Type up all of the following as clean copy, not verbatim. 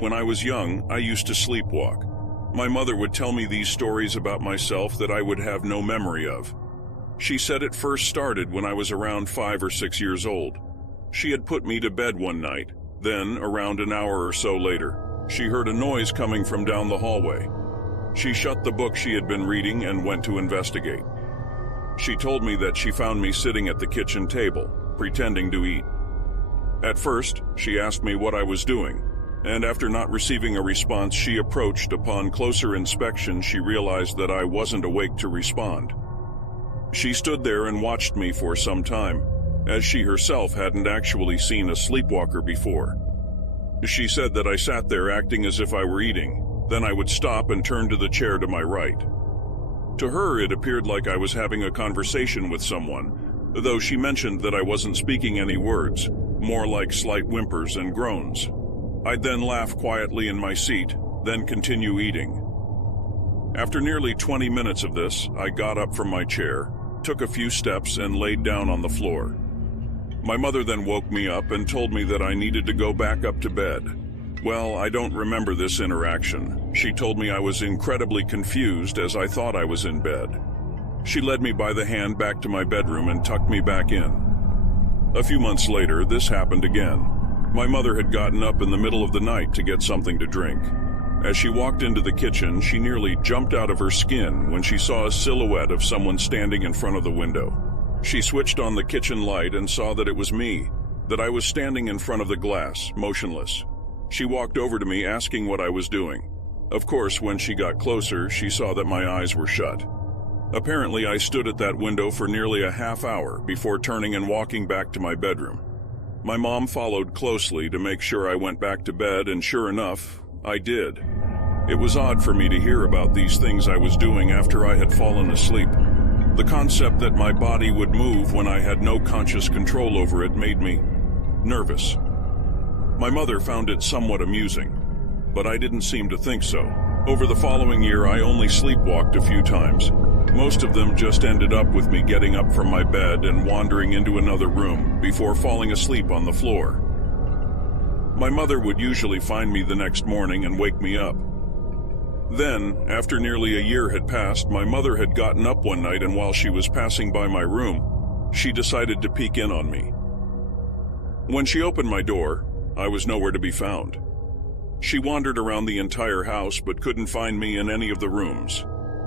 When I was young, I used to sleepwalk. My mother would tell me these stories about myself that I would have no memory of. She said it first started when I was around 5 or 6 years old. She had put me to bed one night. Then, around an hour or so later, she heard a noise coming from down the hallway. She shut the book she had been reading and went to investigate. She told me that she found me sitting at the kitchen table, pretending to eat. At first, she asked me what I was doing, and after not receiving a response she approached. Upon closer inspection, she realized that I wasn't awake to respond. She stood there and watched me for some time, as she herself hadn't actually seen a sleepwalker before. She said that I sat there acting as if I were eating, then I would stop and turn to the chair to my right. To her, it appeared like I was having a conversation with someone, though she mentioned that I wasn't speaking any words, more like slight whimpers and groans. I'd then laugh quietly in my seat, then continue eating. After nearly 20 minutes of this, I got up from my chair, took a few steps, and laid down on the floor. My mother then woke me up and told me that I needed to go back up to bed. Well, I don't remember this interaction. She told me I was incredibly confused as I thought I was in bed. She led me by the hand back to my bedroom and tucked me back in. A few months later, this happened again. My mother had gotten up in the middle of the night to get something to drink. As she walked into the kitchen, she nearly jumped out of her skin when she saw a silhouette of someone standing in front of the window. She switched on the kitchen light and saw that it was me, that I was standing in front of the glass, motionless. She walked over to me asking what I was doing. Of course, when she got closer, she saw that my eyes were shut. Apparently, I stood at that window for nearly a half hour before turning and walking back to my bedroom. My mom followed closely to make sure I went back to bed, and sure enough, I did. It was odd for me to hear about these things I was doing after I had fallen asleep. The concept that my body would move when I had no conscious control over it made me nervous. My mother found it somewhat amusing, but I didn't seem to think so. Over the following year, I only sleepwalked a few times. Most of them just ended up with me getting up from my bed and wandering into another room before falling asleep on the floor. My mother would usually find me the next morning and wake me up. Then, after nearly a year had passed, my mother had gotten up one night, and while she was passing by my room, she decided to peek in on me. When she opened my door, I was nowhere to be found. She wandered around the entire house but couldn't find me in any of the rooms.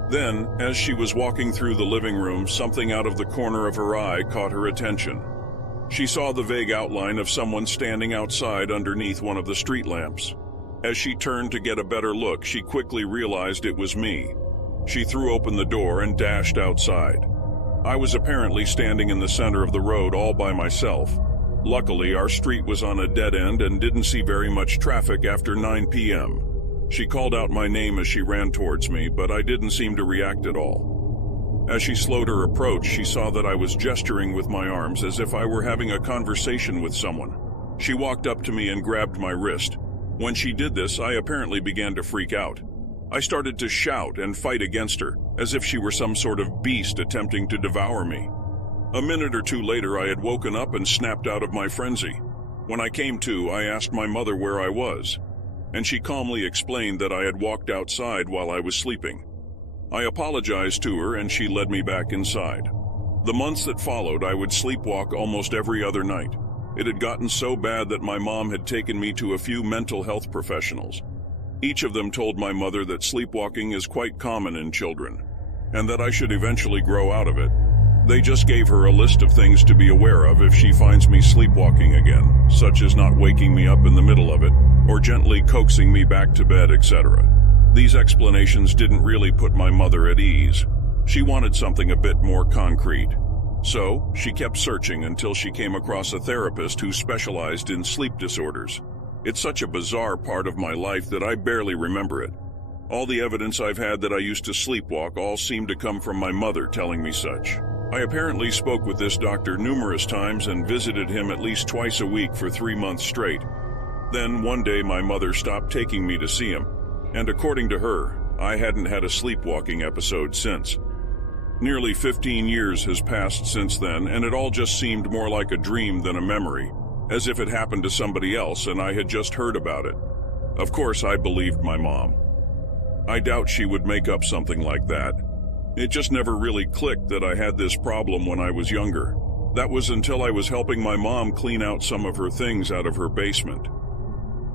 Then, as she was walking through the living room, something out of the corner of her eye caught her attention. She saw the vague outline of someone standing outside underneath one of the street lamps. As she turned to get a better look, she quickly realized it was me. She threw open the door and dashed outside. I was apparently standing in the center of the road all by myself. Luckily, our street was on a dead end and didn't see very much traffic after 9 p.m. She called out my name as she ran towards me, but I didn't seem to react at all. As she slowed her approach, she saw that I was gesturing with my arms as if I were having a conversation with someone. She walked up to me and grabbed my wrist. When she did this, I apparently began to freak out. I started to shout and fight against her, as if she were some sort of beast attempting to devour me. A minute or two later, I had woken up and snapped out of my frenzy. When I came to, I asked my mother where I was, and she calmly explained that I had walked outside while I was sleeping. I apologized to her, and she led me back inside. The months that followed, I would sleepwalk almost every other night. It had gotten so bad that my mom had taken me to a few mental health professionals. Each of them told my mother that sleepwalking is quite common in children, and that I should eventually grow out of it. They just gave her a list of things to be aware of if she finds me sleepwalking again, such as not waking me up in the middle of it, or gently coaxing me back to bed, etc. These explanations didn't really put my mother at ease. She wanted something a bit more concrete. So, she kept searching until she came across a therapist who specialized in sleep disorders. It's such a bizarre part of my life that I barely remember it. All the evidence I've had that I used to sleepwalk all seemed to come from my mother telling me such. I apparently spoke with this doctor numerous times and visited him at least twice a week for 3 months straight. Then one day my mother stopped taking me to see him, and according to her, I hadn't had a sleepwalking episode since. Nearly 15 years has passed since then, and it all just seemed more like a dream than a memory, as if it happened to somebody else and I had just heard about it. Of course, I believed my mom. I doubt she would make up something like that. It just never really clicked that I had this problem when I was younger. That was until I was helping my mom clean out some of her things out of her basement.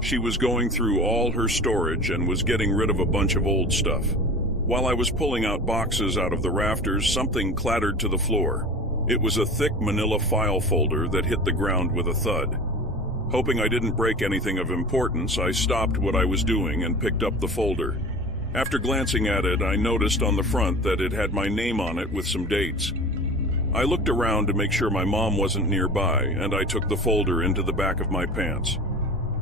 She was going through all her storage and was getting rid of a bunch of old stuff. While I was pulling out boxes out of the rafters, something clattered to the floor. It was a thick manila file folder that hit the ground with a thud. Hoping I didn't break anything of importance, I stopped what I was doing and picked up the folder. After glancing at it, I noticed on the front that it had my name on it with some dates. I looked around to make sure my mom wasn't nearby, and I took the folder into the back of my pants.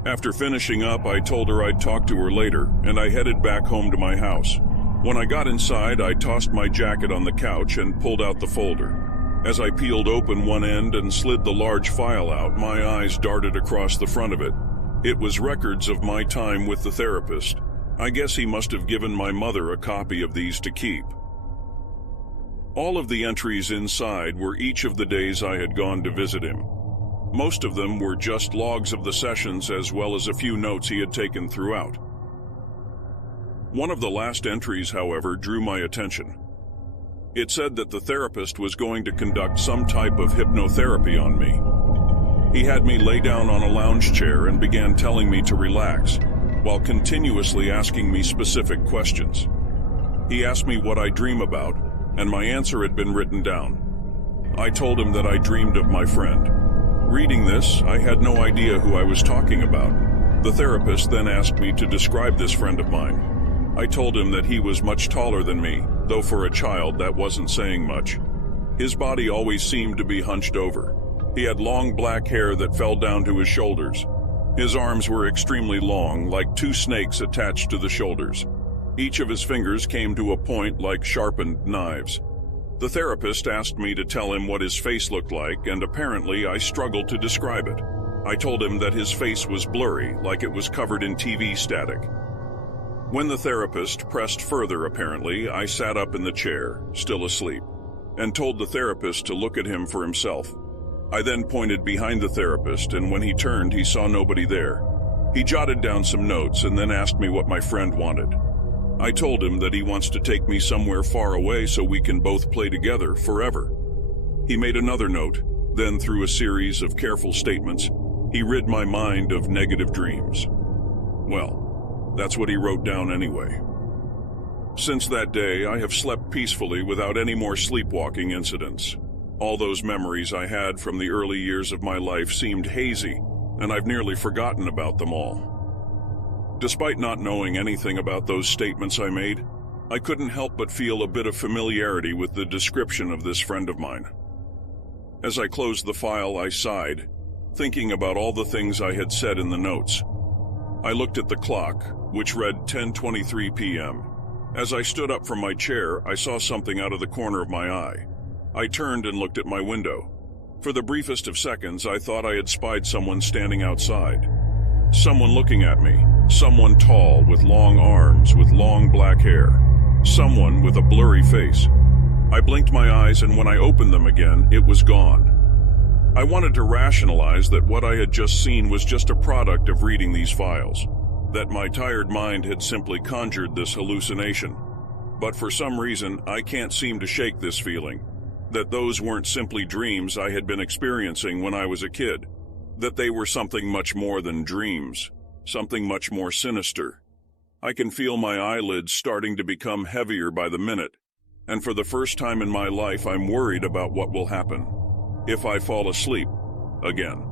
After finishing up, I told her I'd talk to her later, and I headed back home to my house. When I got inside, I tossed my jacket on the couch and pulled out the folder. As I peeled open one end and slid the large file out, my eyes darted across the front of it. It was records of my time with the therapist. I guess he must have given my mother a copy of these to keep. All of the entries inside were each of the days I had gone to visit him. Most of them were just logs of the sessions as well as a few notes he had taken throughout. One of the last entries, however, drew my attention. It said that the therapist was going to conduct some type of hypnotherapy on me. He had me lay down on a lounge chair and began telling me to relax, while continuously asking me specific questions. He asked me what I dream about, and my answer had been written down. I told him that I dreamed of my friend. Reading this, I had no idea who I was talking about. The therapist then asked me to describe this friend of mine. I told him that he was much taller than me, though for a child that wasn't saying much. His body always seemed to be hunched over. He had long black hair that fell down to his shoulders. His arms were extremely long, like two snakes attached to the shoulders. Each of his fingers came to a point like sharpened knives. The therapist asked me to tell him what his face looked like, and apparently I struggled to describe it. I told him that his face was blurry, like it was covered in TV static. When the therapist pressed further, apparently, I sat up in the chair, still asleep, and told the therapist to look at him for himself. I then pointed behind the therapist, and when he turned, he saw nobody there. He jotted down some notes and then asked me what my friend wanted. I told him that he wants to take me somewhere far away so we can both play together forever. He made another note, then through a series of careful statements, he rid my mind of negative dreams. Well, that's what he wrote down anyway. Since that day, I have slept peacefully without any more sleepwalking incidents. All those memories I had from the early years of my life seemed hazy, and I've nearly forgotten about them all. Despite not knowing anything about those statements I made, I couldn't help but feel a bit of familiarity with the description of this friend of mine. As I closed the file, I sighed, thinking about all the things I had said in the notes. I looked at the clock, which read 10:23 p.m. As I stood up from my chair, I saw something out of the corner of my eye. I turned and looked at my window. For the briefest of seconds, I thought I had spied someone standing outside. Someone looking at me. Someone tall, with long arms, with long black hair. Someone with a blurry face. I blinked my eyes, and when I opened them again, it was gone. I wanted to rationalize that what I had just seen was just a product of reading these files, that my tired mind had simply conjured this hallucination. But for some reason, I can't seem to shake this feeling, that those weren't simply dreams I had been experiencing when I was a kid, that they were something much more than dreams, something much more sinister. I can feel my eyelids starting to become heavier by the minute, and for the first time in my life, I'm worried about what will happen if I fall asleep again.